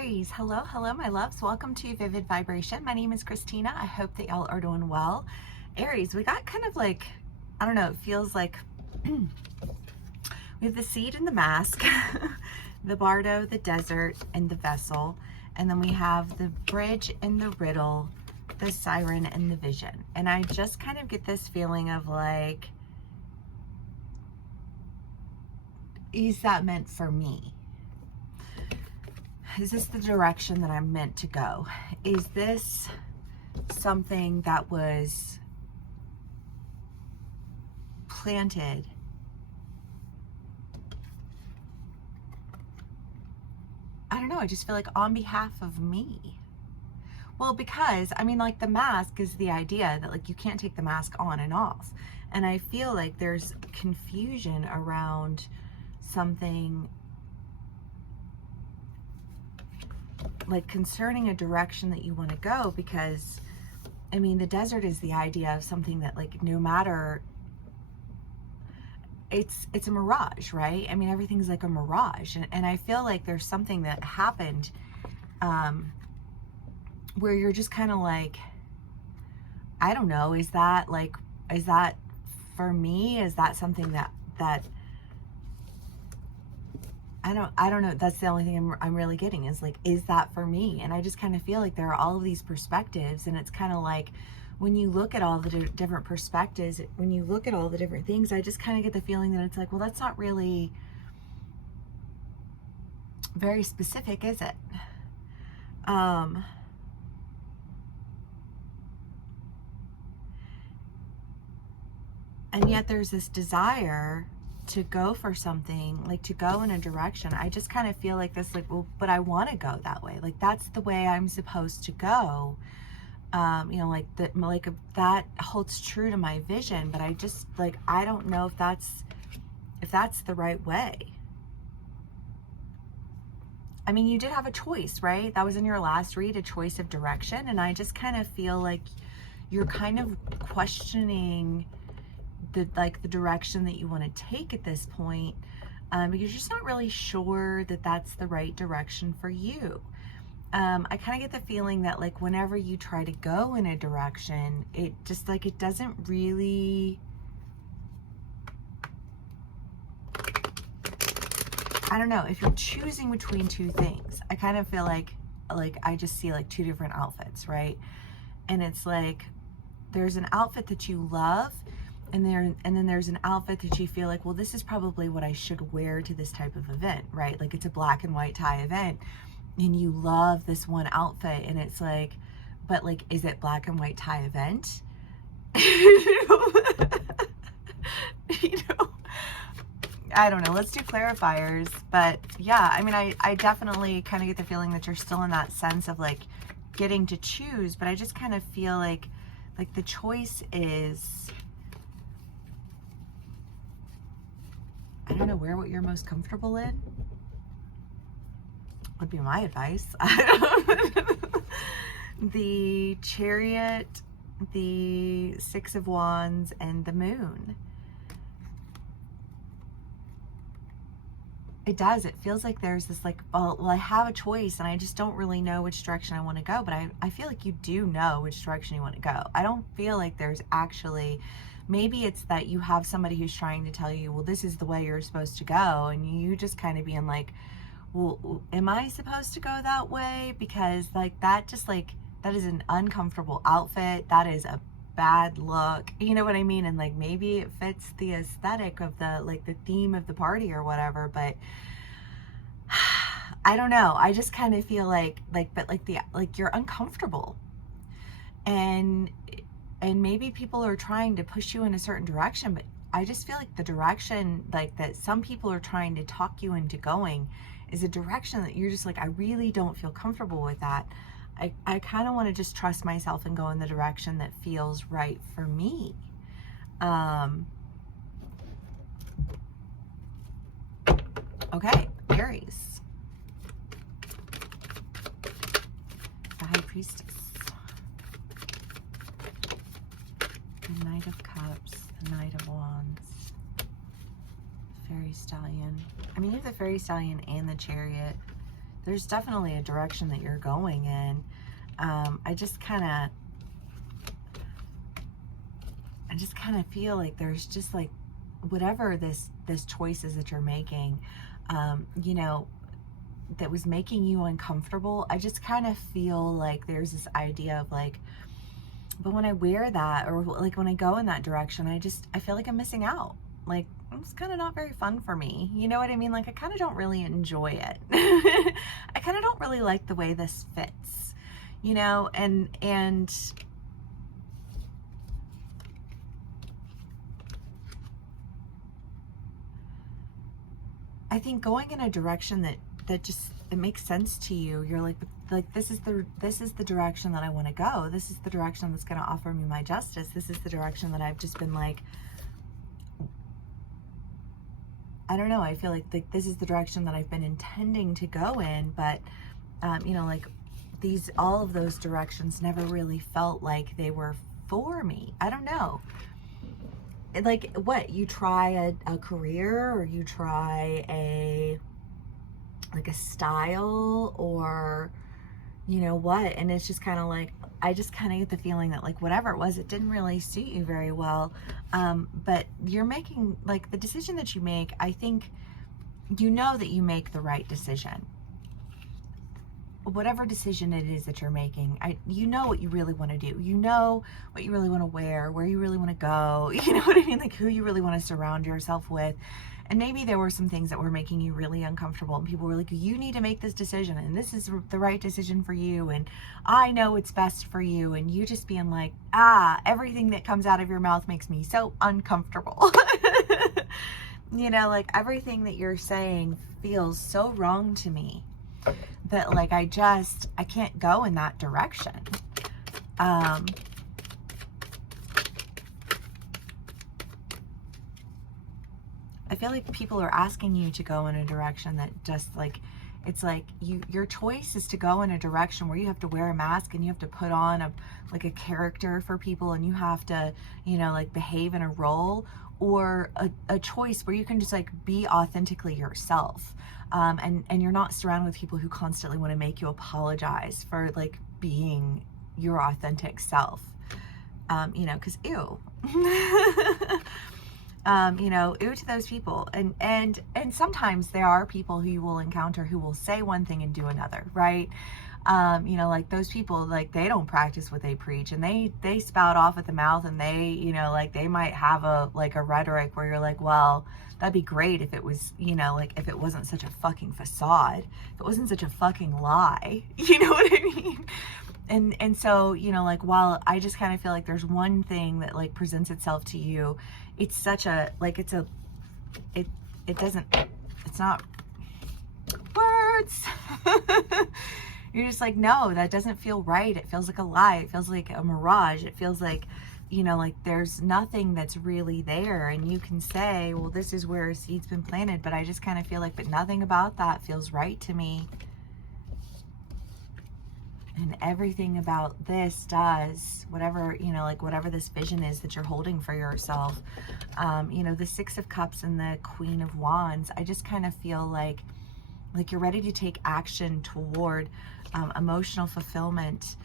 Aries, hello my loves. Welcome to Vivid Vibration. My name is Christina. I hope that y'all are doing well. Aries, we got kind of like, I don't know, it feels like we have the seed and the mask, the bardo, the desert, and the vessel. And then we have the bridge and the riddle, the siren and the vision. And I just kind of get this feeling of like, is that meant for me? Is this the direction that I'm meant to go? Is this something that was planted I don't know, I just feel like on behalf of me? Well, because I mean, like, the mask is the idea that like you can't take the mask on and off. And I feel like there's confusion around something like concerning a direction that you want to go, because I mean, the desert is the idea of something that like no matter, it's a mirage, right? I mean, everything's like a mirage, and I feel like there's something that happened where you're just kind of like, I don't know, is that for me? Is that something that I don't know. That's the only thing I'm really getting is like, is that for me? And I just kind of feel like there are all of these perspectives, and it's kind of like when you look at all the different perspectives, when you look at all the different things, I just kind of get the feeling that it's like, well, that's not really very specific, is it? And yet there's this desire to go for something, like to go in a direction. I just kind of feel like this, like, well, but I want to go that way. Like, that's the way I'm supposed to go. You know, like that holds true to my vision, but I just like, I don't know if that's the right way. I mean, you did have a choice, right? That was in your last read, a choice of direction. And I just kind of feel like you're kind of questioning the direction that you want to take at this point, because you're just not really sure that that's the right direction for you. I kind of get the feeling that like whenever you try to go in a direction, it just like, it doesn't really, I don't know, if you're choosing between two things, I kind of feel like I just see like two different outfits, right? And it's like there's an outfit that you love, and then there's an outfit that you feel like, well, this is probably what I should wear to this type of event, right? Like it's a black and white tie event, and you love this one outfit, and it's like, but like, is it black and white tie event? You know, I don't know. Let's do clarifiers. But yeah, I mean, I definitely kind of get the feeling that you're still in that sense of like getting to choose, but I just kind of feel like the choice is, I don't know, wear what you're most comfortable in would be my advice. The Chariot, the Six of Wands, and the Moon. It does. It feels like there's this like, well, I have a choice and I just don't really know which direction I want to go, but I feel like you do know which direction you want to go. I don't feel like there's actually, maybe it's that you have somebody who's trying to tell you, well, this is the way you're supposed to go, and you just kind of being like, well, am I supposed to go that way? Because like that just like, that is an uncomfortable outfit. That is a bad look. You know what I mean? And like, maybe it fits the aesthetic of the, like the theme of the party or whatever, but I don't know. I just kind of feel like you're uncomfortable, and maybe people are trying to push you in a certain direction, but I just feel like the direction like that some people are trying to talk you into going is a direction that you're just like, I really don't feel comfortable with that. I kind of want to just trust myself and go in the direction that feels right for me. Okay, Aries. The High Priestess. The Knight of Cups. The Knight of Wands. Fairy Stallion. I mean, you have the Fairy Stallion and the Chariot. there's definitely a direction that you're going in. I just kind of feel like there's just like whatever this choice is that you're making, you know, that was making you uncomfortable. I just kind of feel like there's this idea of like, but when I wear that, or like when I go in that direction, I feel like I'm missing out. Like, it's kind of not very fun for me. You know what I mean? Like, I kind of don't really enjoy it. I kind of don't really like the way this fits, you know, and I think going in a direction that just, it makes sense to you. You're like this is the direction that I want to go. This is the direction that's going to offer me my justice. This is the direction that I've just been like, I don't know. I feel like this is the direction that I've been intending to go in, but you know, like all of those directions never really felt like they were for me. I don't know. Like, what, you try a career, or you try a style, or you know what, and it's just kind of like, I just kind of get the feeling that like whatever it was, it didn't really suit you very well. But you're making, like, the decision that you make, I think you know that you make the right decision. Whatever decision it is that you're making, you know what you really want to do. You know what you really want to wear, where you really want to go. You know what I mean? Like, who you really want to surround yourself with. And maybe there were some things that were making you really uncomfortable, and people were like, you need to make this decision, and this is the right decision for you, and I know it's best for you. And you just being like, everything that comes out of your mouth makes me so uncomfortable. You know, like, everything that you're saying feels so wrong to me that like I can't go in that direction. I feel like people are asking you to go in a direction that just like, it's like your choice is to go in a direction where you have to wear a mask, and you have to put on a character for people, and you have to, you know, like, behave in a role, or a choice where you can just like be authentically yourself. And you're not surrounded with people who constantly want to make you apologize for like being your authentic self. You know, because ew. You know, ew to those people. And sometimes there are people who you will encounter who will say one thing and do another, right? You know, like, those people, like, they don't practice what they preach, and they spout off at the mouth, and they, you know, like, they might have a rhetoric where you're like, well, that'd be great if it was, you know, like, if it wasn't such a fucking facade, if it wasn't such a fucking lie, you know what I mean? And so, you know, like, while I just kind of feel like there's one thing that like presents itself to you, it's such a, like, it not words. You're just like, no, that doesn't feel right. It feels like a lie. It feels like a mirage. It feels like, you know, like, there's nothing that's really there. And you can say, well, this is where a seed's been planted, but I just kind of feel like, but nothing about that feels right to me. And everything about this does, whatever, you know, like, whatever this vision is that you're holding for yourself. You know, the Six of Cups and the Queen of Wands, I just kind of feel like you're ready to take action toward emotional fulfillment,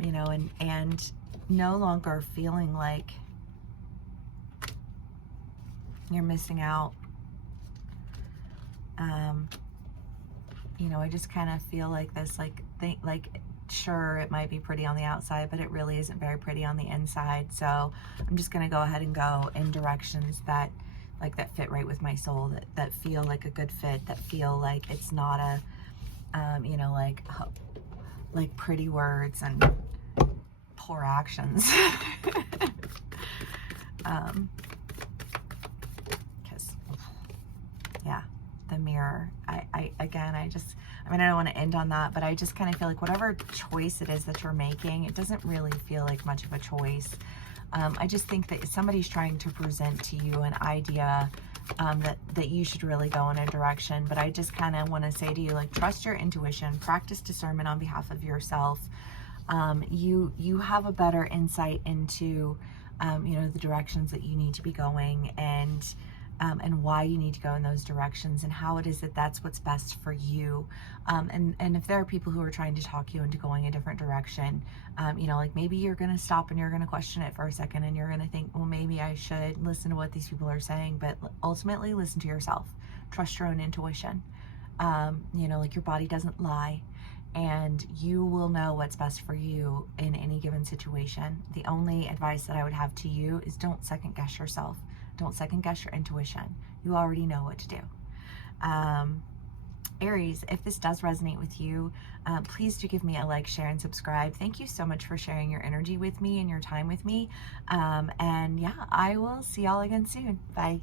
you know, and no longer feeling like you're missing out. You know, I just kind of feel like this, sure, it might be pretty on the outside, but it really isn't very pretty on the inside. So I'm just going to go ahead and go in directions that fit right with my soul, that feel like a good fit, that feel like it's not a, you know, like pretty words and poor actions. Because, yeah, the mirror, I don't want to end on that, but I just kind of feel like whatever choice it is that you're making, it doesn't really feel like much of a choice. I just think that somebody's trying to present to you an idea that you should really go in a direction. But I just kind of want to say to you, like, trust your intuition, practice discernment on behalf of yourself. You have a better insight into, you know, the directions that you need to be going. And and why you need to go in those directions, and how it is that that's what's best for you. And if there are people who are trying to talk you into going a different direction, you know, like maybe you're going to stop and you're going to question it for a second, and you're going to think, well, maybe I should listen to what these people are saying, but ultimately listen to yourself. Trust your own intuition. You know, like your body doesn't lie, and you will know what's best for you in any given situation. The only advice that I would have to you is don't second guess yourself. Don't second guess your intuition. You already know what to do. Aries, if this does resonate with you, please do give me a like, share, and subscribe. Thank you so much for sharing your energy with me and your time with me. And yeah, I will see y'all again soon. Bye.